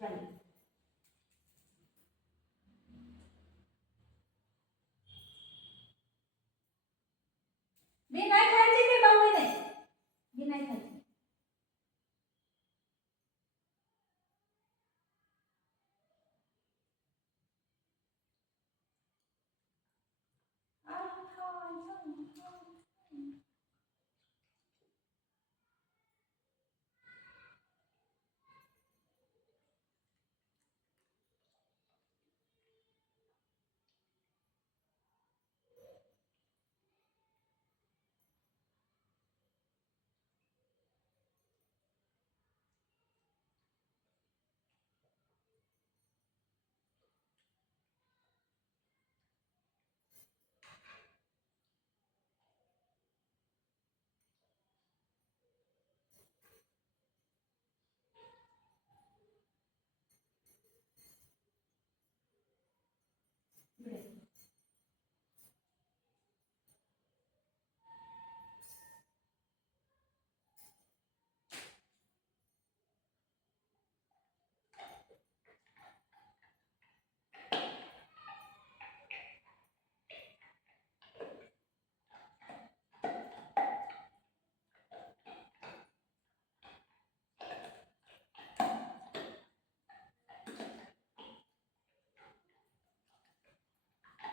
चालेल. मी नाही खायची ते बाबू नाही, मी नाही खायची.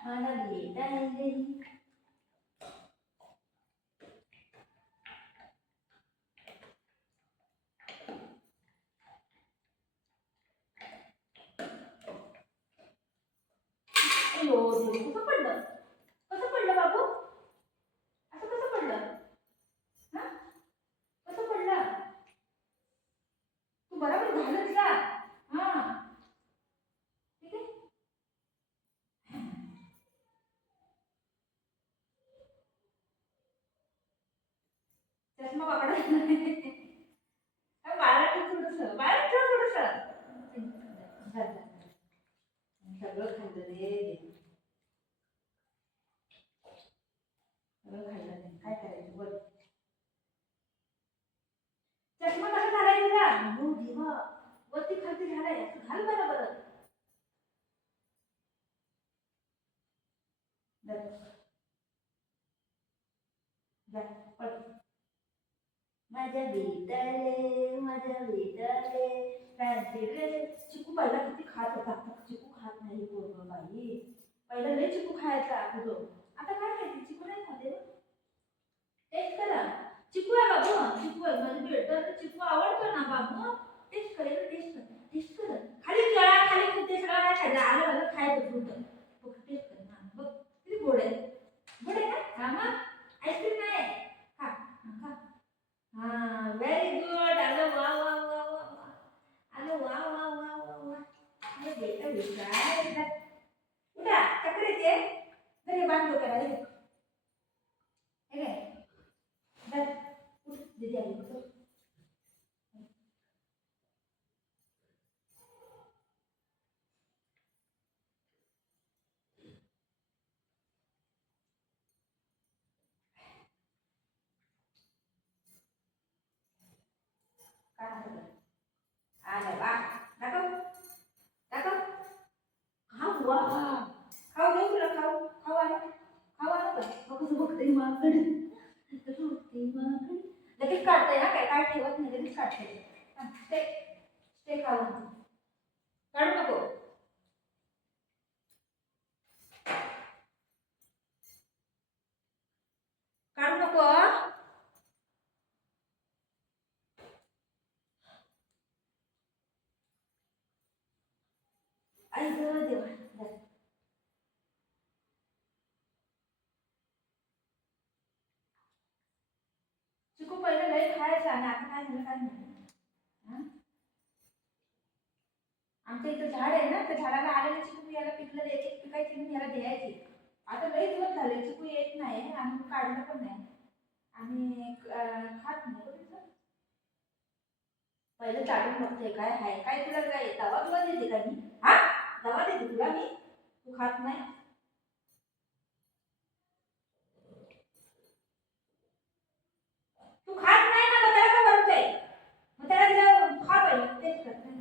मला भेटायले अयो देव, कसं पडलं, कसं पडलं बाबू, असं कसं पडलं, हा कसं पडलं, तू बरोबर घालत जा. हा ठीक आहे. चष्मा पकडा. बाळा थोडस, बाळा थोडस सगळं खाल्लं रे, सगळं खाल्लं नाही, काय करायचं बरं. चष्मा कसा झालाय तुझा, हो देवा, वरती खालती झालाय, घाल बरं बरं. माझ्या बेटाले, माझ्या बेटाले रे. चिकू पहिला किती खात होता, चिकू खात नाही पोरगं बाई. पहिला लय चिकू खायचा अगोदर, आता काय माहिती चिकू नाही खाते. टेस्ट करा, चिकू आहे बाबू, चिकू आहे माझ्या बेटाला, चिकू आवडतो ना बाबू. टेस्ट करेल, टेस्ट कर, टेस्ट कर, खाली केळा खाली कुठे सगळं काय खायचं, आलं आलं खायचं फ्रूट बघ, टेस्ट कर ना बघ, किती गोड आहे, गोड आहे ना. हा मग आईस्क्रीम नाही खा, खा. हा व्हेरी गुड, आलं वा वा वा वा वा, आलं वा वा वा वा वा. अरे बेटा बेटा उठा, चक्कर येते घरी बांधलो करा हे काय दर उठ दीदी आली उठ. काय आलं वा, दाखव दाखव, खाऊ वा, खाऊ देऊ तुला, खाऊ खाऊ आलं, खाऊ आलं का, कसं बघते माकडे, कसं बघते माकडे. लगेच काढताय ना, काय काय ठेवत नाही, लगेच काढते. ते ते खाऊन काढू नको. काढू नको. आई ग देवा, चिकू पहिलं लय खायचं आणि आता काय झालं काय नाही. आमच्या इथं झाड आहे ना, त्या झाडाला आलेले चिकू याला पिकलेले एक एक पिकायचे मी याला द्यायचे. आता लई दिवस झाले चिकू येत नाही आणि काढलं पण नाही आणि खात नाही. पहिलं चालून बघते काय आहे, काय तुला काय दवा तुला देते का मी, हा दवा देते तुला मी, तू खात नाही. तू खात नाही ना, मग त्याला का बनतोय, मग त्याला खा पहिलं तेच करत नाही.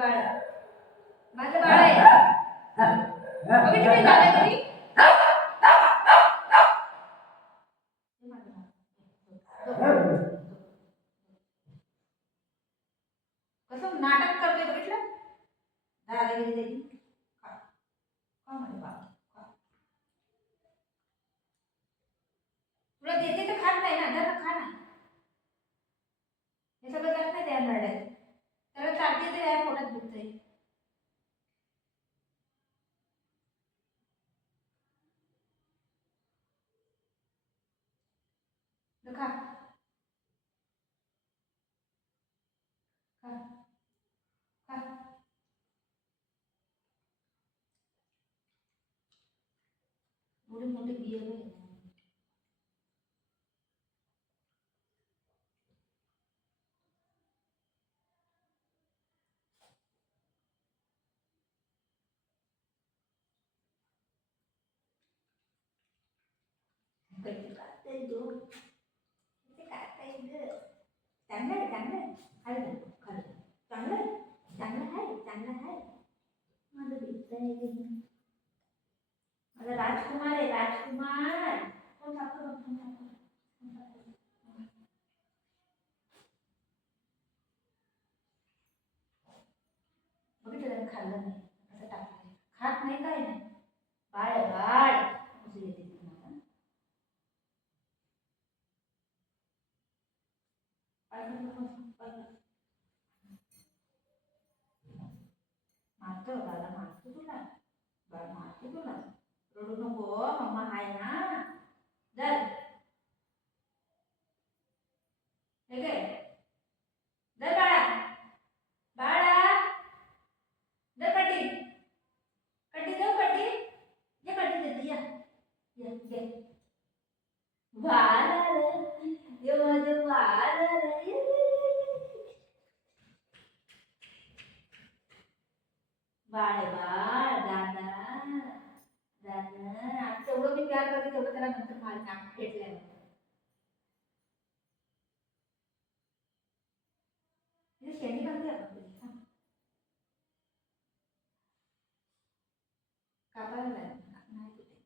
बाळ माझं बाळ आहे. बघितलं मी झालं कधी कसं नाटक करतोय बघितलं दादागिरी त्याची. खा माझं बाळ खा. तुला देते तर खात नाही ना, जरा खा ना. हे सगळं जात नाही त्या नरड्यात, त्याला चालते ते या पोटात दुखतंय. खा खा खा. एवढे मोठे बियर आहे. कैसे खाते हो, कैसे खाते हो. चांगलं आहे चांगलं आहे. खाल्लं खाल्लं चांगलं आहे चांगलं आहे चांगलं आहे. माझं दिसत आहे माझा राजकुमार आहे राजकुमार. कोण साखर कोण साखर. बघितलं त्यानं खाल्लं नाही असं टाकलं खात नाही काय नाही. बाळ आहे बाळ असं येते तुम्हाला. मारतो दादा मारतो तुला बाळ मारतो तुला. रडू नको मम्मा आहे ना. जर हे घे जर बाळा बाळा जर कटी कटी देऊ कटी ये कटी देते या ये ये. बाळ आलं ये माझं बाळ आलं ये. बाळ आहे बाळ दादा दादा. आता तेवढं मी प्यार करते तेवढं त्याला नंतर माझं नाक फेटल्यावर. हे शेणी बांधली आपण तुझी कापायला लागली नाही कुठे.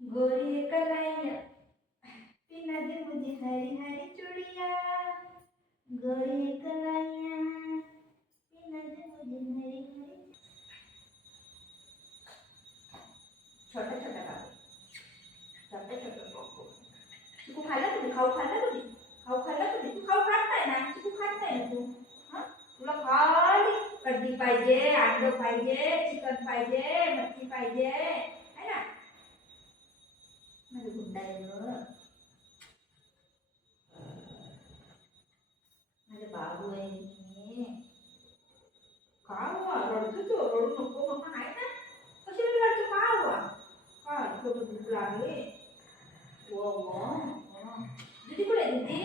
गोरी कलाइया पिना दे मुझे हरी हरी चूड़िया. गोरी कलाइया पिना दे मुझे हरी हरी. छोटा छोटा बाबू छोटे छोटे बाबू. चिकू खाल्ला तुम्ही खाऊ खाल्ला तुम्ही खाऊ खाल्ला तुम्ही. तू खाऊ खात नाही ना चिकू खात नाही ना तू. हां तुला खाली कड्डी पाहिजे अंड पाहिजे चिकन पाहिजे मच्छी पाहिजे है ना. माझं गुंडा आहे गं माझे बाबू आहे मी. का हुआ रडतो तो रडू नको मम्मा आहे ना. कशी रडतो का हुआ काय छोटं भूक लागले. दीदी कुठे दीदी.